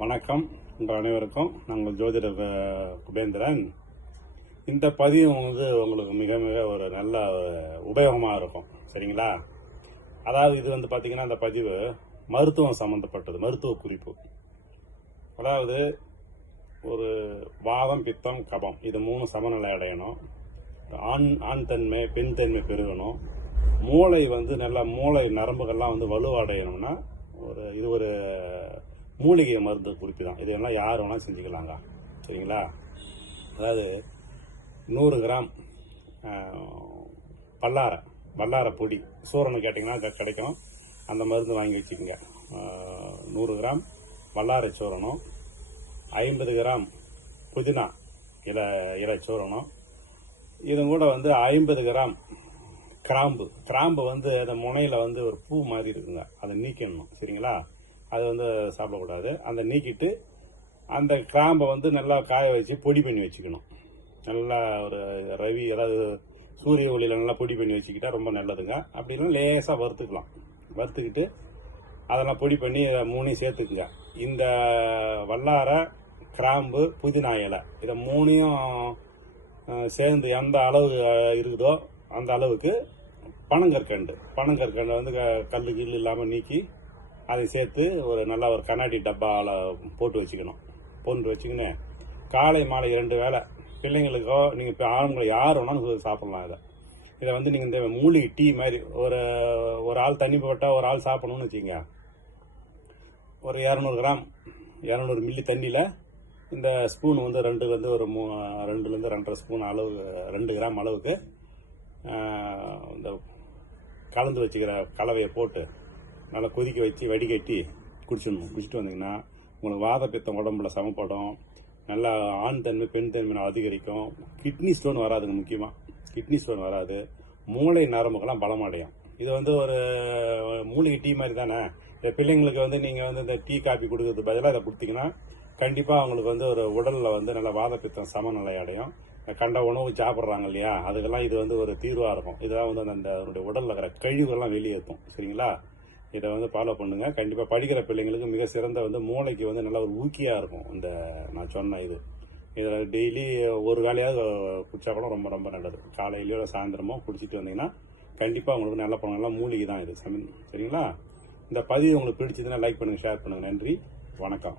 வணக்கம். உங்கள் அனைவருக்கும் நாங்கள் ஜோதிடர் குபேந்திரன். இந்த பதிவு உங்களுக்கு மிக மிக ஒரு நல்ல உபயோகமாக இருக்கும். சரிங்களா? அதாவது இது பார்த்தீங்கன்னா, இந்த பதிவு மருத்துவம் சம்மந்தப்பட்டது, மருத்துவ குறிப்பு. அதாவது ஒரு வாதம், பித்தம், கபம் இது 3 சமநிலை அடையணும். ஆண் தன்மை, பெண் தன்மை பெருகணும். மூளை நல்லா மூளை நரம்புகள்லாம் வலுவடையணும்னா இது ஒரு மூலிகை மருந்து குறிப்பு தான். இதெல்லாம் யார் வேணாலும் செஞ்சுக்கலாங்க. சரிங்களா? அதாவது 100 கிராம் வல்லார பொடி சூரணம் கேட்டிங்கன்னா கிடைக்கும். அந்த மருந்து வாங்கி வச்சுக்கோங்க. 100 கிராம் வல்லாரை சூரணம், 50 கிராம் புதினா இலை சூரணம், இது கூட 50 கிராம் கிராம்பு அந்த முனையில் ஒரு பூ மாதிரி இருக்குங்க, அதை நீக்கணும். சரிங்களா? அது சாப்பிடக்கூடாது. அந்த நீக்கிட்டு அந்த கிராம்பை நல்லா காய வச்சு பொடி பண்ணி வச்சுக்கணும். நல்லா ஒரு ரவி, அதாவது சூரிய ஒளியில் நல்லா பொடி பண்ணி வச்சுக்கிட்டா ரொம்ப நல்லதுங்க. அப்படின்னா லேசாக வறுத்துக்கலாம். வறுத்துக்கிட்டு அதெல்லாம் பொடி பண்ணி 3 சேர்த்துக்குங்க. இந்த வல்லார, கிராம்பு, புதினா இலை இதை 3 சேர்ந்து எந்த அளவு இருக்குதோ அந்த அளவுக்கு பனங்கற்கண்டு கல்லு கில்லு இல்லாமல் நீக்கி அதை சேர்த்து ஒரு கண்ணாடி டப்பாவில் போட்டு வச்சுக்கின்னு காலை மாலை 2 வேளை பிள்ளைங்களுக்கோ நீங்கள் இப்போ ஆளுங்களை யார் வேணாலும் சாப்பிட்லாம். இதை நீங்கள் இந்த மூலிகை டீ மாதிரி ஒரு ஆள் தண்ணி போட்டால் ஒரு ஆள் சாப்பிடணும்னு வச்சுக்கோங்க. ஒரு 200 மில்லி தண்ணியில் இந்த ஸ்பூன் 2 ஒரு 2லேருந்து 2.5 ஸ்பூன் அளவு, 2 கிராம் அளவுக்கு இந்த கலந்து வச்சுக்கிற கலவையை போட்டு நல்லா கொதிக்க வச்சு வடிகட்டி குடிச்சிட்டு வந்தீங்கன்னா உங்களுக்கு வாத பித்தம் உடம்புல சமப்படும். நல்லா ஆண் தன்மை, பெண் தன்மை அதிகரிக்கும். கிட்னி ஸ்டோன் வராதுங்க. முக்கியமாக கிட்னி ஸ்டோன் வராது. மூளை நரம்புக்கெல்லாம் பலமடையும். இது ஒரு மூலிகை டீ மாதிரி தானே. இந்த பிள்ளைங்களுக்கு நீங்கள் இந்த டீ காஃபி கொடுக்கறதுக்கு பதிலாக இதை கொடுத்தீங்கன்னா கண்டிப்பாக அவங்களுக்கு ஒரு உடலில் நல்லா வாத பித்தம் சமநிலை அடையும். கண்ட உணவு சாப்பிட்றாங்க இல்லையா, அதுக்கெல்லாம் இது ஒரு தீர்வாக இருக்கும். இதெல்லாம் அந்த உடலில் இருக்கிற கழிவுகள்லாம் வெளியேற்றும். சரிங்களா? இதை ஃபாலோ பண்ணுங்கள். கண்டிப்பாக படிக்கிற பிள்ளைங்களுக்கு மிக சிறந்த மூளைக்கு நல்ல ஒரு ஊக்கியாக இருக்கும். நான் சொன்ன இதில் டெய்லி ஒரு வேலையாவது குடிச்சா கூட ரொம்ப ரொம்ப நல்லது. காலையிலையோ சாயந்தரமோ குடிச்சிட்டு வந்தீங்கன்னா கண்டிப்பாக உங்களுக்கு நல்ல பணம். மூலிகை தான் இது. சரிங்களா? இந்த பதிவு உங்களுக்கு பிடிச்சதுன்னா லைக் பண்ணுங்கள், ஷேர் பண்ணுங்கள். நன்றி, வணக்கம்.